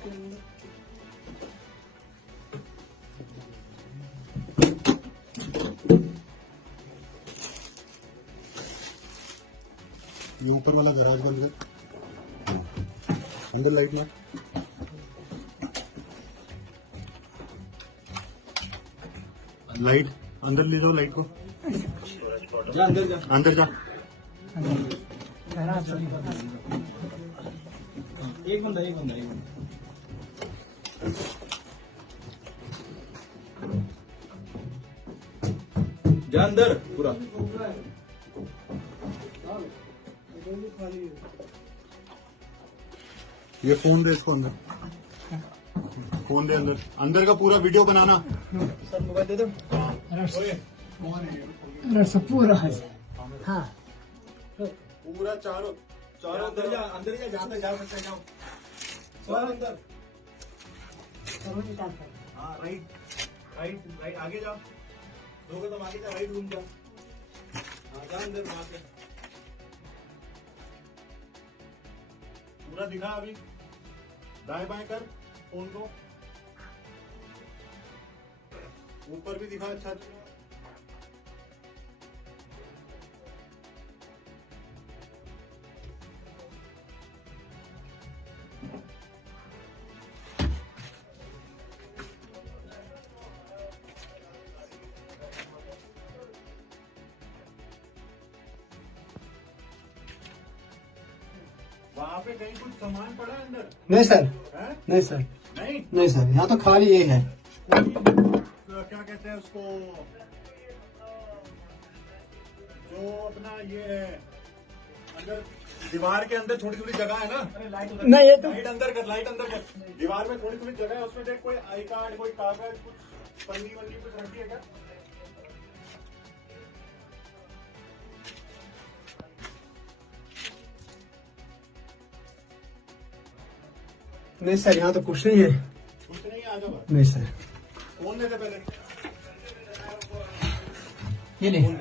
ये ऊपर वाला गैराज बंद कर, अंदर लाइट मार। लाइट अंदर ले जाओ, लाइट को जा अंदर जा, अंदर जा। एक बंदा जा अंदर पूरा। ये फोन दे इसको, अंदर फोन दे, अंदर अंदर का पूरा वीडियो बनाना। सर मोबाइल दे दो। पूरा है। हाँ पूरा चारों अंदर जा, अंदर जा, जहाँ तक जा सकते जाओ। सर अंदर। हाँ राइट राइट राइट, आगे जाओ, 2 कदम आगे जा, राइट घूम जा। हाँ जा अंदर, वहां से पूरा दिखा। अभी दाएं बाएं कर फोन को, ऊपर भी दिखा। अच्छा वहाँ पे कहीं कुछ सामान पड़ा है अंदर? नहीं सर, है? नहीं सर, नहीं सर, यहाँ तो खाली ये है। क्या कहते हैं उसको, जो अपना ये अंदर दीवार के अंदर छोटी छोटी जगह है ना। नहीं ये तो लाइट अंदर कर, लाइट अंदर कर। दीवार में थोड़ी थोड़ी जगह है, उसमें देख कोई आई कार्ड, कोई कागज, कुछ पन्नी वन्नी कुछ रखी है क्या? नहीं सर, यहाँ तो कुछ नहीं है। कुछ नहीं है, आ जाओ। नहीं सर, फोन दे दे पहले। ये नहीं।